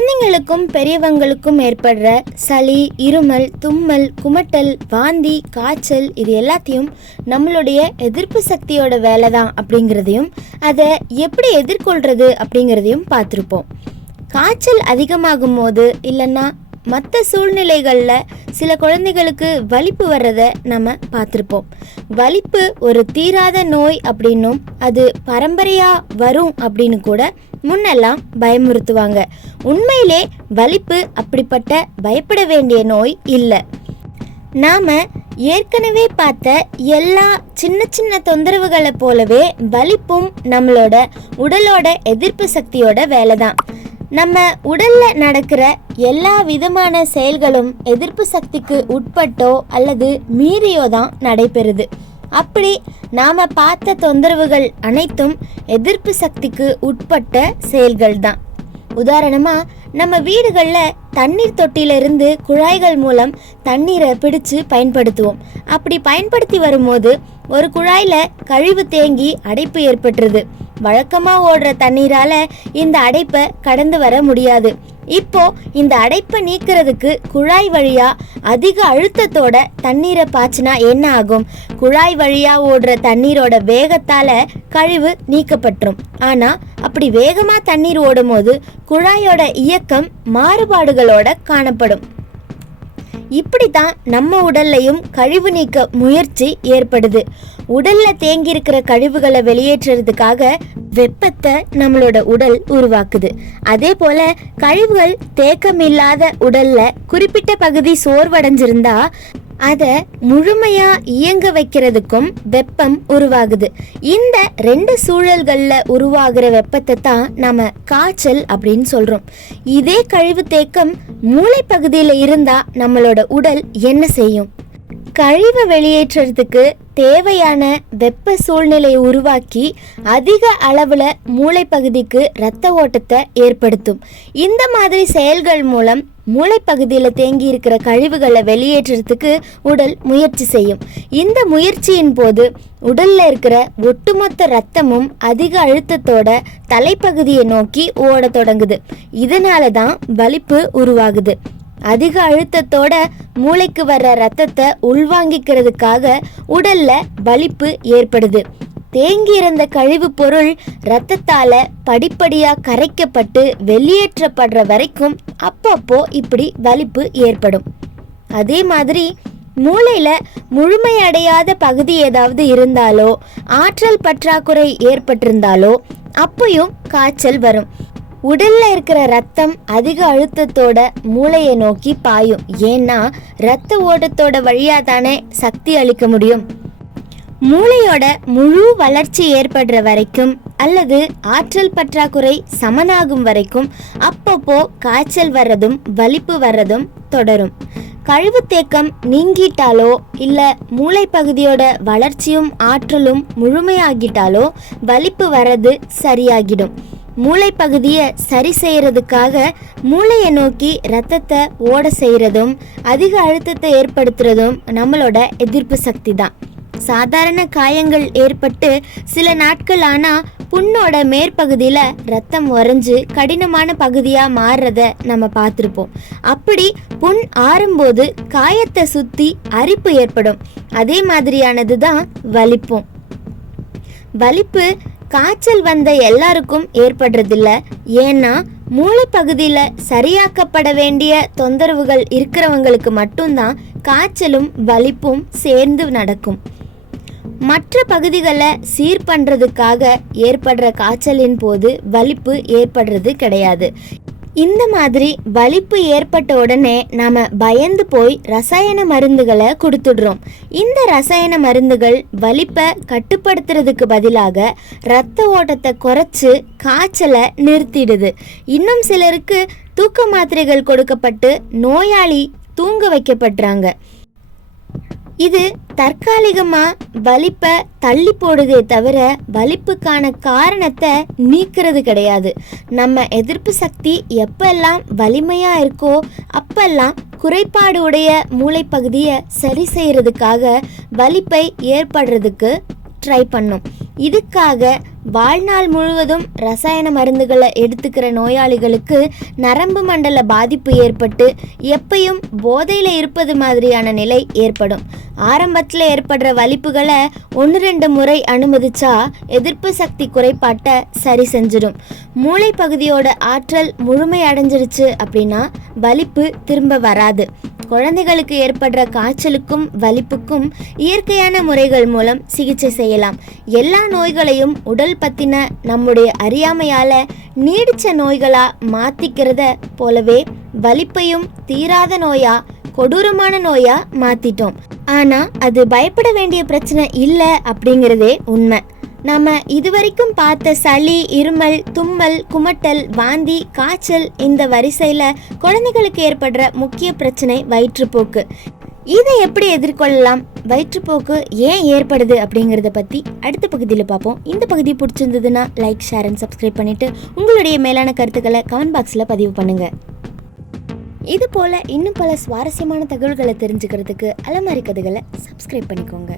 குழந்தைங்களுக்கும் பெரியவங்களுக்கும் ஏற்படுற சளி இருமல் தும்மல் குமட்டல் வாந்தி காய்ச்சல் இது எல்லாத்தையும் நம்மளுடைய எதிர்ப்பு சக்தியோட வேலை தான் அப்படிங்கிறதையும் அதை எப்படி எதிர்கொள்றது அப்படிங்கிறதையும் பார்த்துருப்போம். காய்ச்சல் அதிகமாகும் போது இல்லைன்னா மற்ற சூழ்நிலைகளில் சில குழந்தைகளுக்கு வலிப்பு வர்றதை நம்ம பார்த்துருப்போம். வலிப்பு ஒரு தீராத நோய் அப்படின்னும் அது பரம்பரையாக வரும் அப்படின்னு கூட முன்னெல்லாம் பயமுறுத்துவாங்க. உண்மையிலே வலிப்பு அப்படிப்பட்ட பயப்பட வேண்டிய நோய் இல்லை. நாம ஏற்கனவே பார்த்த எல்லா சின்ன சின்ன தொந்தரவுகளை போலவே வலிப்பும் நம்மளோட உடலோட எதிர்ப்பு சக்தியோட வேலை தான் நம்ம உடல்ல நடக்கிற எல்லா விதமான செயல்களும் எதிர்ப்பு சக்திக்கு உட்பட்டோ அல்லது மீறியோ தான் நடைபெறுது. அப்படி நாம பார்த்த தொந்தரவுகள் அனைத்தும் எதிர்ப்பு சக்திக்கு உட்பட்ட செயல்கள் தான் உதாரணமா நம்ம வீடுகளில் தண்ணீர் தொட்டியிலிருந்து குழாய்கள் மூலம் தண்ணீரை பிடிச்சு பயன்படுத்துவோம். அப்படி பயன்படுத்தி வரும்போது ஒரு குழாயில் கழிவு தேங்கி அடைப்பு ஏற்பட்டுருது. வழக்கமாக ஓடுற தண்ணீரால இந்த அடைப்பை கடந்து வர முடியாது. இப்போ இந்த அடைப்பை நீக்கிறதுக்கு குழாய் வழியா அதிக அழுத்தத்தோட தண்ணீரை பாய்ச்சினா என்ன ஆகும்? குழாய் வழியா ஓடுற தண்ணீரோட வேகத்தால கழிவு நீக்கப்பட்டுரும். ஆனா அப்படி வேகமா தண்ணீர் ஓடும்போது குழாயோட இயக்கம் மாறுபாடுகளோட காணப்படும். இப்படி தான் நம்ம உடல்லையும் கழிவு நீக்க முயற்சி ஏற்படுது. உடல்ல தேங்கி இருக்கிற கழிவுகளை வெளியேற்றுறதுக்காக வெப்பத்தை நம்மளோட உடல் உருவாக்குது. அதே போல கழிவுகள் தேக்கம் இல்லாத உடல்ல குறிப்பிட்ட பகுதி சோர்வடைஞ்சிருந்தா அதை முழுமையா இயங்க வைக்கிறதுக்கும் வெப்பம் உருவாகுது. இந்த ரெண்டு சூழல்கள்ல உருவாகிற வெப்பத்தை தான் நம்ம காய்ச்சல் அப்படின்னு சொல்றோம். இதே கழிவு தேக்கம் மூளை பகுதியில் இருந்தா நம்மளோட உடல் என்ன செய்யும்? கழிவு வெளியேற்றுறதுக்கு தேவையான வெப்ப சூழ்நிலையை உருவாக்கி அதிக அளவில் மூளைப்பகுதிக்கு இரத்த ஓட்டத்தை ஏற்படுத்தும். இந்த மாதிரி செயல்கள் மூலம் மூளைப்பகுதியில் தேங்கி இருக்கிற கழிவுகளை வெளியேற்றுறதுக்கு உடல் முயற்சி செய்யும். இந்த முயற்சியின் போது உடலில் இருக்கிற ஒட்டுமொத்த ரத்தமும் அதிக அழுத்தத்தோட தலைப்பகுதியை நோக்கி ஓட தொடங்குது. இதனால தான் வலிப்பு உருவாகுது. அதிக அழுத்தத்தோட மூளைக்கு வர்ற ரத்தத்தை உள்வாங்கிக்கிறதுக்காக உடல்ல வலிப்பு ஏற்படுது. தேங்கி இருந்த கழிவுப் பொருள் ரத்தத்தால படிப்படியா கரைக்கப்பட்டு வெளியேற்றப்படுற வரைக்கும் அப்பப்போ இப்படி வலிப்பு ஏற்படும். அதே மாதிரி மூளையில முழுமையடையாத பகுதி ஏதாவது இருந்தாலோ ஆற்றல் பற்றாக்குறை ஏற்பட்டிருந்தாலோ அப்பயும் காய்ச்சல் வரும். உடல்ல இருக்கிற ரத்தம் அதிக அழுத்தத்தோட மூளையை நோக்கி பாயும். ஏன்னா ரத்த ஓட்டத்தோட வழியா தானே சக்தி அளிக்க முடியும். மூளையோட முழு வளர்ச்சி ஏற்படுற வரைக்கும் அல்லது ஆற்றல் பற்றாக்குறை சமனாகும் வரைக்கும் அப்பப்போ காய்ச்சல் வர்றதும் வலிப்பு வர்றதும் தொடரும். கழிவு தேக்கம் நீங்கிட்டாலோ இல்லை மூளை பகுதியோட வளர்ச்சியும் ஆற்றலும் முழுமையாகிட்டாலோ வலிப்பு வர்றது சரியாகிடும். மூளை பகுதியை சரி செய்யறதுக்காக மூளையை நோக்கி ரத்தத்தை ஓட செய்கிறதும் அதிக அழுத்தத்தை ஏற்படுத்துறதும் நம்மளோட எதிர்ப்பு சக்தி தான் சாதாரண காயங்கள் ஏற்பட்டு சில நாட்கள் ஆனால் புண்ணோட மேற்பகுதியில் ரத்தம் உறைஞ்சு கடினமான பகுதியாக மாறுறத நம்ம பார்த்துருப்போம். அப்படி புண் ஆறும்போது காயத்தை சுற்றி அரிப்பு ஏற்படும். அதே மாதிரியானது தான் வலிப்பும். வலிப்பு காய்ச்சல் வந்த எல்லாருக்கும் ஏற்படுறதில்ல. ஏன்னா மூளைப்பகுதியில் சரியாக்கப்பட வேண்டிய தொந்தரவுகள் இருக்கிறவங்களுக்கு மட்டும்தான் காய்ச்சலும் வலிப்பும் சேர்ந்து நடக்கும். மற்ற பகுதிகளை சீர் பண்ணுறதுக்காக ஏற்படுற காய்ச்சலின் போது வலிப்பு ஏற்படுறது கிடையாது. இந்த மாதிரி வலிப்பு ஏற்பட்ட உடனே நாம பயந்து போய் ரசாயன மருந்துகளை கொடுத்துடுறோம். இந்த ரசாயன மருந்துகள் வலிப்பை கட்டுப்படுத்துறதுக்கு பதிலாக இரத்த ஓட்டத்தை குறைச்சு காய்ச்சலை நிறுத்திடுது. இன்னும் சிலருக்கு தூக்க மாத்திரைகள் கொடுக்கப்பட்டு நோயாளி தூங்க வைக்கப்படுறாங்க. இது தற்காலிகமாக வலிப்பை தள்ளி போடுதே தவிர வலிப்புக்கான காரணத்தை நீக்கிறது கிடையாது. நம்ம எதிர்ப்பு சக்தி எப்பெல்லாம் வலிமையாக இருக்கோ அப்பெல்லாம் குறைபாடு உடைய மூளைப்பகுதியை சரி செய்யறதுக்காக வலிப்பை ஏற்படுறதுக்கு ட்ரை பண்ணும். இதுக்காக வாழ்நாள் முழுவதும் ரசாயன மருந்துகளை எடுத்துக்கிற நோயாளிகளுக்கு நரம்பு மண்டல பாதிப்பு ஏற்பட்டு எப்பயும் போதையில் இருப்பது மாதிரியான நிலை ஏற்படும். ஆரம்பத்தில் ஏற்படுற வலிப்புகளை ஒன்று ரெண்டு முறை அனுமதிச்சா எதிர்ப்பு சக்தி குறைபாட்டை சரி செஞ்சிடும். மூளை பகுதியோட ஆற்றல் முழுமை அடைஞ்சிருச்சு அப்படின்னா வலிப்பு திரும்ப வராது. குழந்தைகளுக்கு ஏற்படுற காய்ச்சலுக்கும் வலிப்புக்கும் இயற்கையான முறைகள் மூலம் சிகிச்சை செய்யலாம். எல்லா நோய்களையும் உடல் பத்தின நம்முடைய அறியாமையால நீடிச்ச நோய்களா மாத்திக்கிறத போலவே வலிப்பையும் தீராத நோயா கொடூரமான நோயா மாத்திட்டோம். ஆனா அது பயப்பட வேண்டிய பிரச்சனை இல்லை அப்படிங்கிறதே உண்மை. நாம இதுவரைக்கும் பார்த்த சளி இருமல் தும்மல் குமட்டல் வாந்தி காய்ச்சல் இந்த வரிசையில் குழந்தைகளுக்கு ஏற்படுற முக்கிய பிரச்சனை வயிற்றுப்போக்கு. இதை எப்படி எதிர்கொள்ளலாம்? வயிற்றுப்போக்கு ஏன் ஏற்படுது அப்படிங்கிறத பற்றி அடுத்த பகுதியில் பார்ப்போம். இந்த பகுதி பிடிச்சிருந்ததுன்னா லைக் ஷேர் அண்ட் சப்ஸ்கிரைப் பண்ணிவிட்டு உங்களுடைய மேலான கருத்துக்களை கமெண்ட் பாக்ஸில் பதிவு பண்ணுங்கள் இது போல் இன்னும் பல சுவாரஸ்யமான தகவல்களை தெரிஞ்சுக்கிறதுக்கு அலமாரி கதைகளை சப்ஸ்கிரைப் பண்ணிக்கோங்க.